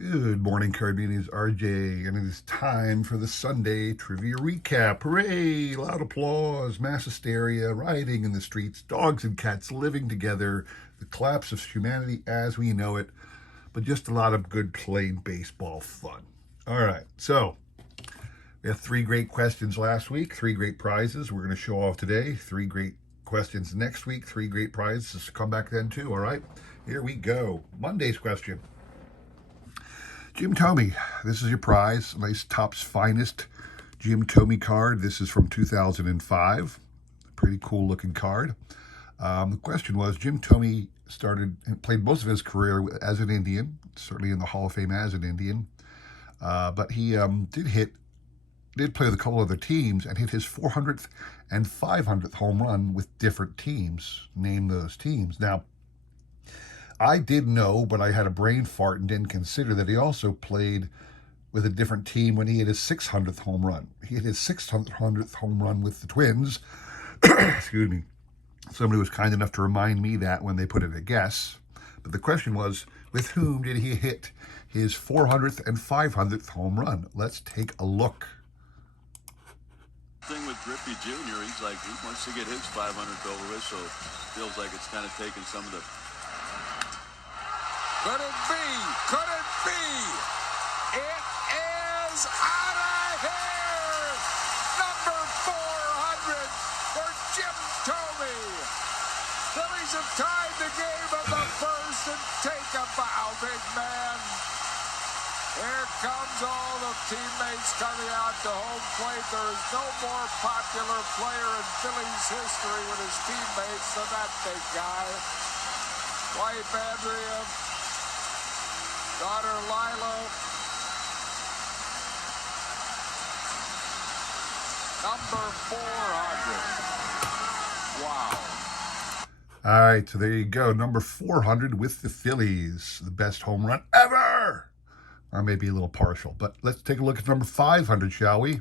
Good morning, Caribbean. It's RJ, and it is time for the Sunday Trivia Recap. Hooray! Loud applause, mass hysteria, rioting in the streets, dogs and cats living together, the collapse of humanity as we know it, but just a lot of good plain baseball fun. All right, so we have 3 great questions last week, 3 great prizes we're going to show off today, 3 great questions next week, 3 great prizes. Come back then too, all right? Here we go. Monday's question. Jim Thome, this is your prize. Nice Topps Finest Jim Thome card. This is from 2005. Pretty cool looking card. The question was, Jim Thome played most of his career as an Indian, certainly in the Hall of Fame as an Indian. But he did play with a couple other teams and hit his 400th and 500th home run with different teams. Name those teams. Now, I did know, but I had a brain fart and didn't consider that he also played with a different team when he hit his 600th home run. He hit his 600th home run with the Twins. Excuse me. Somebody was kind enough to remind me that when they put it a guess. But the question was, with whom did he hit his 400th and 500th home run? Let's take a look. Thing with Griffey Jr., he wants to get his 500th over with, so it feels like it's kind of taken some of the... Could it be? Could it be? It is out of here! Number 400 for Jim Thome. Phillies have tied the game of the first, and take a bow, big man. Here comes all the teammates coming out to home plate. There is no more popular player in Phillies history with his teammates than that big guy. Wife Andrea, daughter Lila, number 400. Wow. All right, so there you go. Number 400 with the Phillies. The best home run ever. Or maybe a little partial. But let's take a look at number 500, shall we?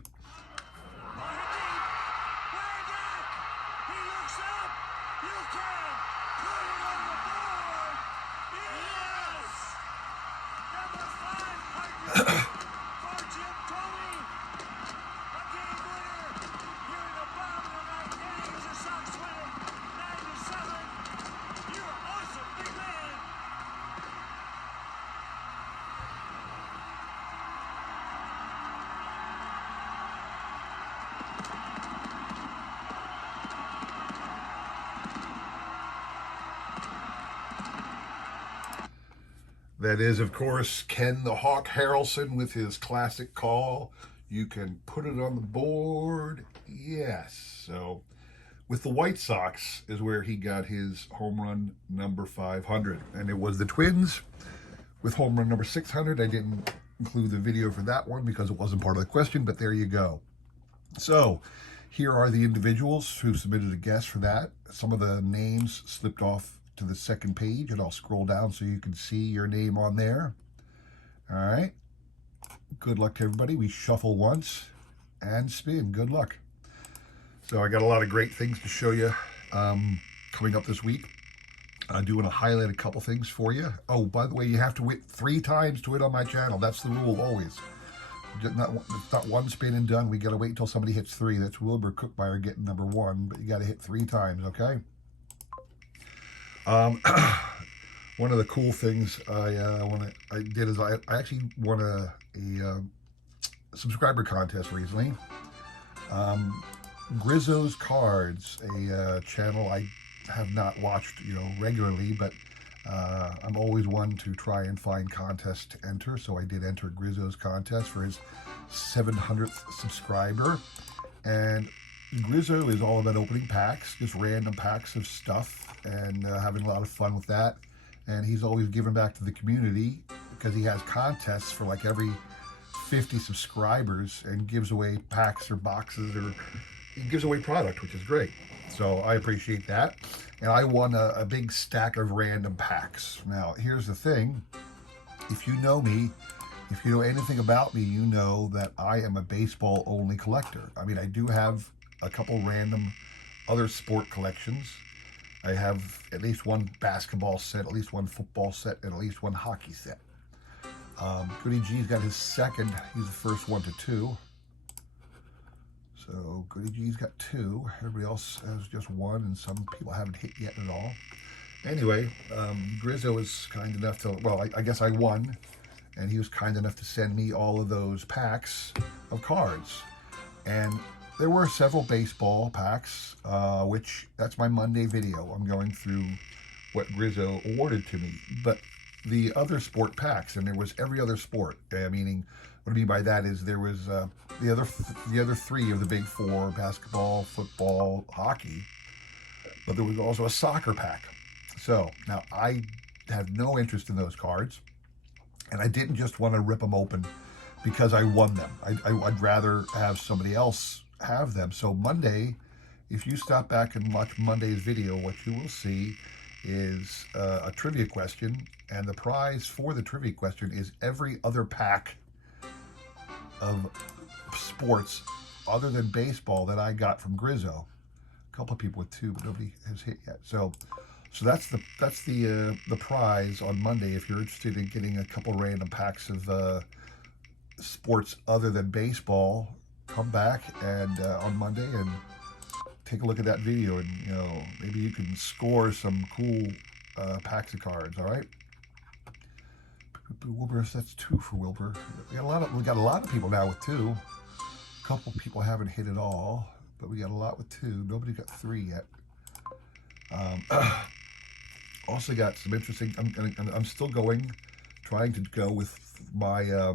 That is, of course, Ken the Hawk Harrelson with his classic call. You can put it on the board. Yes. So with the White Sox is where he got his home run number 500. And it was the Twins with home run number 600. I didn't include the video for that one because it wasn't part of the question, but there you go. So here are the individuals who submitted a guess for that. Some of the names slipped off to the second page, and I'll scroll down so you can see your name on there. All right. Good luck to everybody. We shuffle once and spin. Good luck. So I got a lot of great things to show you coming up this week. I do want to highlight a couple things for you. Oh, by the way, you have to win 3 times to win on my channel. That's the rule always. It's not one spin and done. We got to wait until somebody hits 3. That's Wilbur Cookmeyer getting number 1, but you got to hit 3 times, okay? One of the cool things I did is I actually won a subscriber contest recently. Grizzo's Cards, a channel I have not watched regularly, but I'm always one to try and find contests to enter. So I did enter Grizzo's contest for his 700th subscriber, and Grizzo is all about opening packs, just random packs of stuff, and having a lot of fun with that. And he's always giving back to the community because he has contests for like every 50 subscribers and gives away packs or boxes, or he gives away product, which is great. So I appreciate that. And I won a big stack of random packs. Now, here's the thing. If you know me, if you know anything about me, you know that I am a baseball-only collector. I mean, I do have a couple random other sport collections. I have at least one basketball set, at least one football set, and at least one hockey set. Goody G's got his second. He's the first one to 2. So Goody G's got 2. Everybody else has just 1, and some people haven't hit yet at all. Anyway, Grizzo was kind enough to, well, I guess I won, and he was kind enough to send me all of those packs of cards. And there were several baseball packs, which that's my Monday video. I'm going through what Grizzo awarded to me. But the other sport packs, and there was every other sport, meaning what I mean by that is there was the other 3 of the big 4, basketball, football, hockey, but there was also a soccer pack. So now I have no interest in those cards, and I didn't just want to rip them open because I won them. I'd rather have somebody else have them. So Monday, if you stop back and watch Monday's video, what you will see is a trivia question, and the prize for the trivia question is every other pack of sports other than baseball that I got from Grizzo. A couple of people with 2, but nobody has hit yet. So that's the prize on Monday. If you're interested in getting a couple random packs of sports other than baseball, come back and on Monday and take a look at that video, and maybe you can score some cool packs of cards. All right. Wilbur, that's 2 for Wilbur. We got a lot of people now with 2. A couple people haven't hit at all, but we got a lot with 2. Nobody got 3 yet. Also got some interesting. I'm still trying to go with my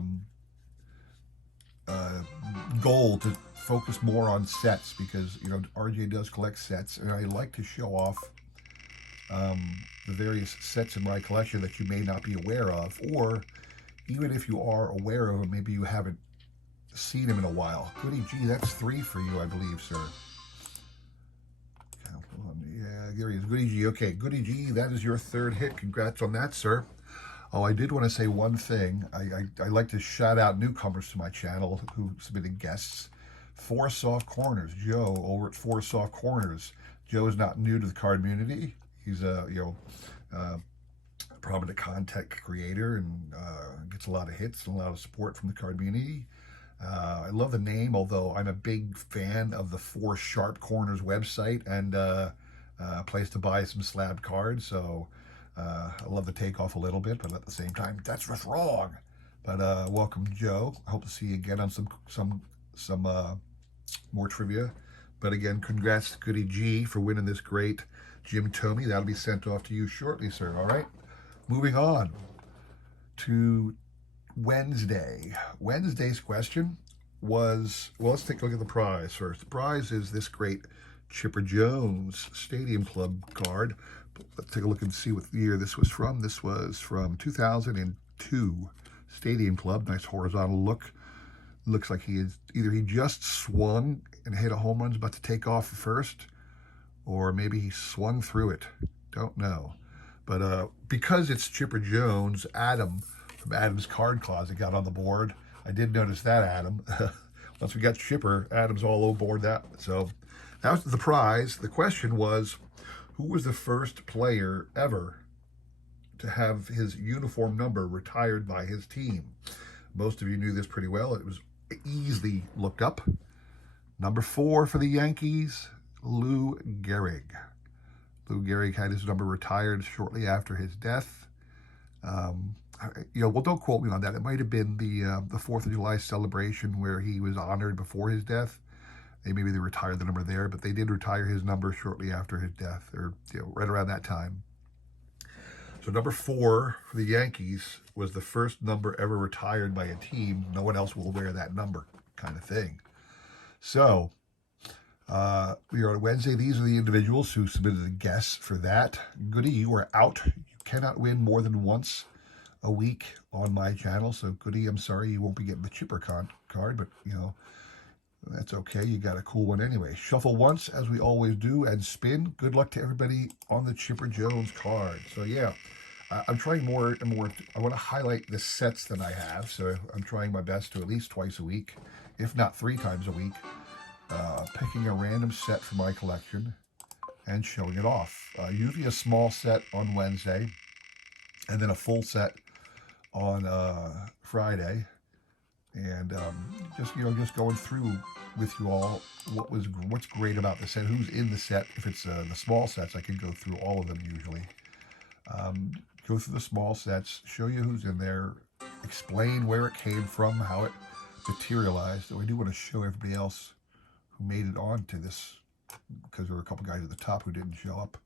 goal to focus more on sets, because RJ does collect sets, and I like to show off the various sets in my collection that you may not be aware of, or even if you are aware of them, maybe you haven't seen them in a while. Goody G, that's 3 for you, I believe, sir. Yeah, there he is. Goody G. Okay, Goody G, that is your 3rd hit. Congrats on that, sir. Oh, I did want to say one thing. I like to shout out newcomers to my channel who submitted guests. 4 Soft Corners, Joe over at 4 Soft Corners. Joe is not new to the card community. He's a prominent content creator, and gets a lot of hits and a lot of support from the card community. I love the name, although I'm a big fan of the 4 Sharp Corners website and a place to buy some slab cards. So I love the takeoff a little bit, but at the same time, that's what's wrong. But welcome, Joe. I hope to see you again on some more trivia. But again, congrats to Goody G for winning this great Jim Thome. That'll be sent off to you shortly, sir. All right. Moving on to Wednesday. Wednesday's question was, well, let's take a look at the prize first. The prize is this great Chipper Jones Stadium Club card. Let's take a look and see what year this was from. This was from 2002 Stadium Club. Nice horizontal look. Looks like he just swung and hit a home run, about to take off first, or maybe he swung through it. Don't know. But because it's Chipper Jones, Adam from Adam's Card Closet got on the board. I did notice that, Adam. Once we got Chipper, Adam's all aboard that. So that was the prize. The question was, who was the first player ever to have his uniform number retired by his team? Most of you knew this pretty well. It was easily looked up. Number 4 for the Yankees, Lou Gehrig. Lou Gehrig had his number retired shortly after his death. Well, don't quote me on that. It might have been the 4th of July celebration where he was honored before his death. Maybe they retired the number there, but they did retire his number shortly after his death, or right around that time. So number 4 for the Yankees was the first number ever retired by a team. No one else will wear that number, kind of thing. So we are on Wednesday. These are the individuals who submitted a guess for that. Goody, you are out. You cannot win more than once a week on my channel. So Goody, I'm sorry you won't be getting the Chipper card, but that's okay. You got a cool one anyway. Shuffle once, as we always do, and spin. Good luck to everybody on the Chipper Jones card. So yeah, I'm trying more and more. I want to highlight the sets that I have. So I'm trying my best to at least twice a week, if not 3 times a week, picking a random set from my collection and showing it off. Usually a small set on Wednesday, and then a full set on Friday, and just going through with you all what's great about the set, who's in the set. If it's the small sets, I can go through all of them usually. Go through the small sets, show you who's in there, explain where it came from, how it materialized. So I do want to show everybody else who made it on to this, because there were a couple guys at the top who didn't show up.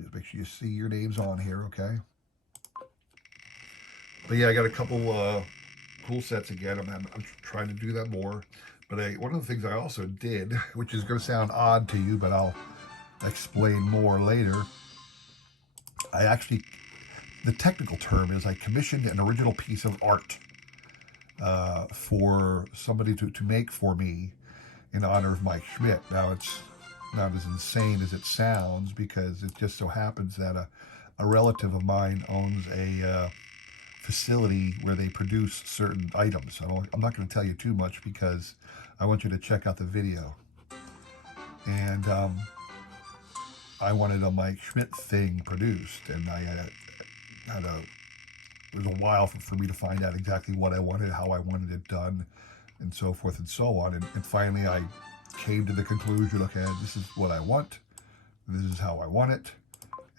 Just make sure you see your names on here, okay? But yeah, I got a couple cool sets again. I'm trying to do that more. But one of the things I also did, which is going to sound odd to you, but I'll explain more later. The technical term is I commissioned an original piece of art for somebody to make for me in honor of Mike Schmidt. Now, it's not as insane as it sounds, because it just so happens that a relative of mine owns a facility where they produce certain items. I'm not going to tell you too much because I want you to check out the video. And I wanted a Mike Schmidt thing produced, and it was a while for me to find out exactly what I wanted, how I wanted it done, and so forth and so on. And finally I came to the conclusion, okay, this is what I want, this is how I want it.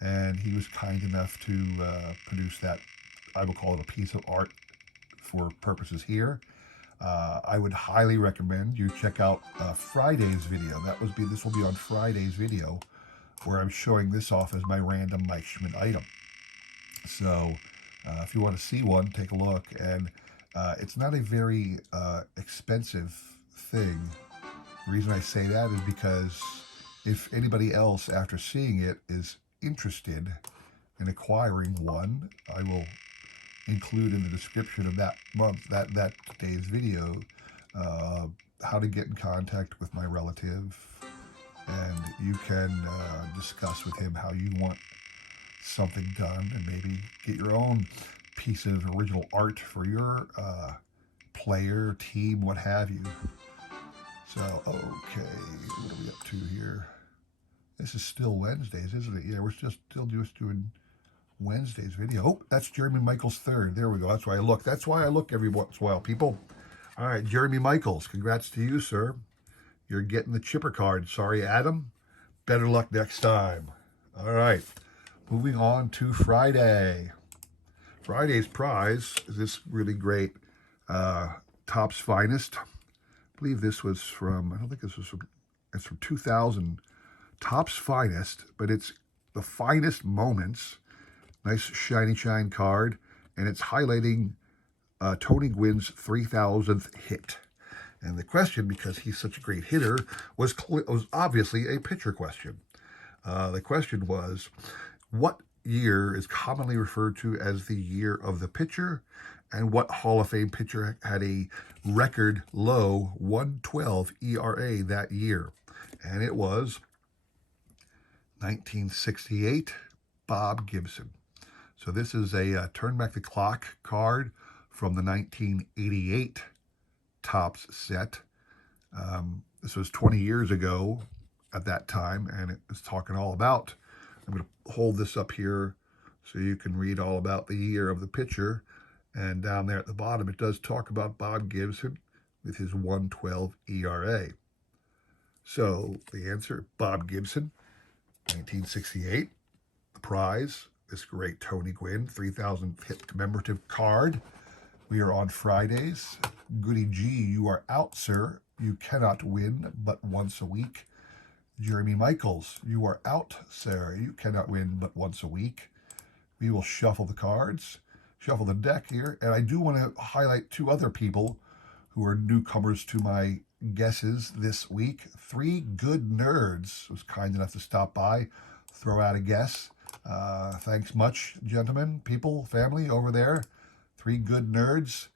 And he was kind enough to produce that. I will call it a piece of art for purposes here. I would highly recommend you check out Friday's video. This will be on Friday's video, where I'm showing this off as my random Mike Schmidt item. So if you want to see one, take a look. And it's not a very expensive thing. The reason I say that is because if anybody else after seeing it is interested in acquiring one, I will include in the description of that today's video how to get in contact with my relative, and you can discuss with him how you want something done, and maybe get your own piece of original art for your player, team, what have you. So, okay, what are we up to here? This is still Wednesdays, isn't it? Yeah, we're still just doing Wednesday's video. Oh, that's Jeremy Michaels' third. There we go. That's why I look. That's why I look every once in a while, people. All right, Jeremy Michaels, congrats to you, sir. You're getting the chipper card. Sorry, Adam. Better luck next time. All right, moving on to Friday. Friday's prize is this really great Topps Finest. I believe this was from, I don't think this was from, it's from 2000. Topps Finest, but it's the finest moments. Nice shiny shine card, and it's highlighting Tony Gwynn's 3,000th hit. And the question, because he's such a great hitter, was obviously a pitcher question. The question was, what year is commonly referred to as the year of the pitcher, and what Hall of Fame pitcher had a record low 1.12 ERA that year? And it was 1968, Bob Gibson. So this is a Turn Back the Clock card from the 1988 Topps set. This was 20 years ago at that time, and it was talking all about, I'm going to hold this up here so you can read all about the year of the pitcher. And down there at the bottom, it does talk about Bob Gibson with his 1.12 ERA. So the answer, Bob Gibson, 1968. The prize, this great Tony Gwynn 3,000th hit commemorative card. We are on Fridays. Goody G, you are out, sir. You cannot win but once a week. Jeremy Michaels, you are out, sir. You cannot win but once a week. We will shuffle the cards, shuffle the deck here, and I do want to highlight two other people who are newcomers to my guesses this week. Three Good Nerds was kind enough to stop by, throw out a guess. Thanks much, gentlemen, people, family over there. Three Good Nerds.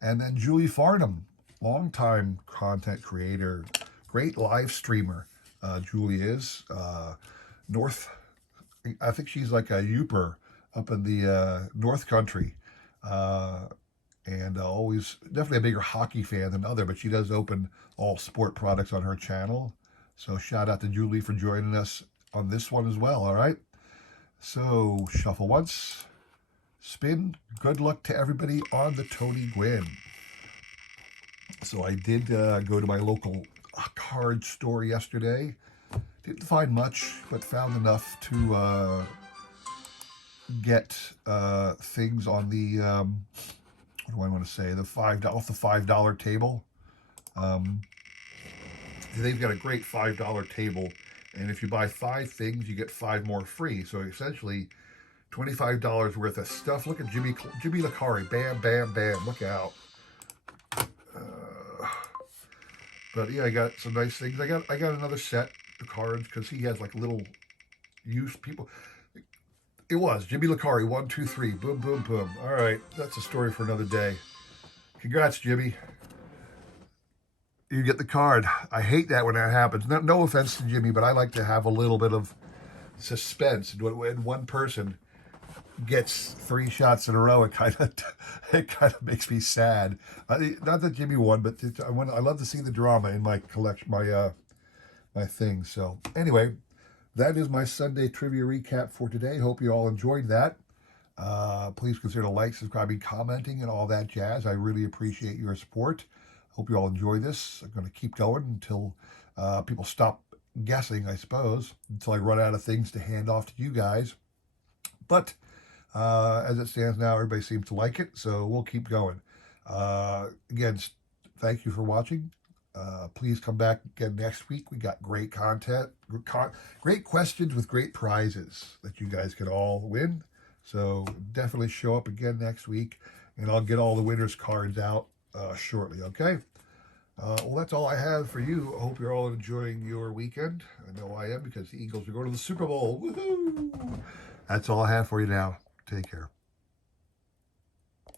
And then Julie Farnham, longtime content creator, great live streamer. Julie is I think she's like a Youper up in the North Country. And always definitely a bigger hockey fan than other, but she does open all sport products on her channel. So shout out to Julie for joining us on this one as well. All right. So shuffle once, spin. Good luck to everybody on the Tony Gwynn. So I did go to my local card store yesterday. Didn't find much, but found enough to get things on the what do I want to say? The off the $5 table. They've got a great $5 table, and if you buy 5 things, you get 5 more free. So essentially, $25 worth of stuff. Look at Jimmy Lakari. Bam, bam, bam. Look out. But yeah, I got some nice things. I got another set of cards because he has like little used people. It was Jimmy Lakari, 1, 2, 3, boom, boom, boom. All right, that's a story for another day. Congrats, Jimmy. You get the card. I hate that when that happens. No offense to Jimmy, but I like to have a little bit of suspense. When one person gets 3 shots in a row, it kind of makes me sad. Not that Jimmy won, but I love to see the drama in my collection, my things. So anyway, that is my Sunday trivia recap for today. Hope you all enjoyed that. Please consider liking, subscribing, commenting, and all that jazz. I really appreciate your support. Hope you all enjoy this. I'm going to keep going until people stop guessing, I suppose, until I run out of things to hand off to you guys. But as it stands now, everybody seems to like it, so we'll keep going. Again, thank you for watching. Please come back again next week. We got great content, great questions with great prizes that you guys can all win. So definitely show up again next week, and I'll get all the winners' cards out shortly, okay? Well, that's all I have for you. I hope you're all enjoying your weekend. I know I am because the Eagles are going to the Super Bowl. Woohoo! That's all I have for you now. Take care.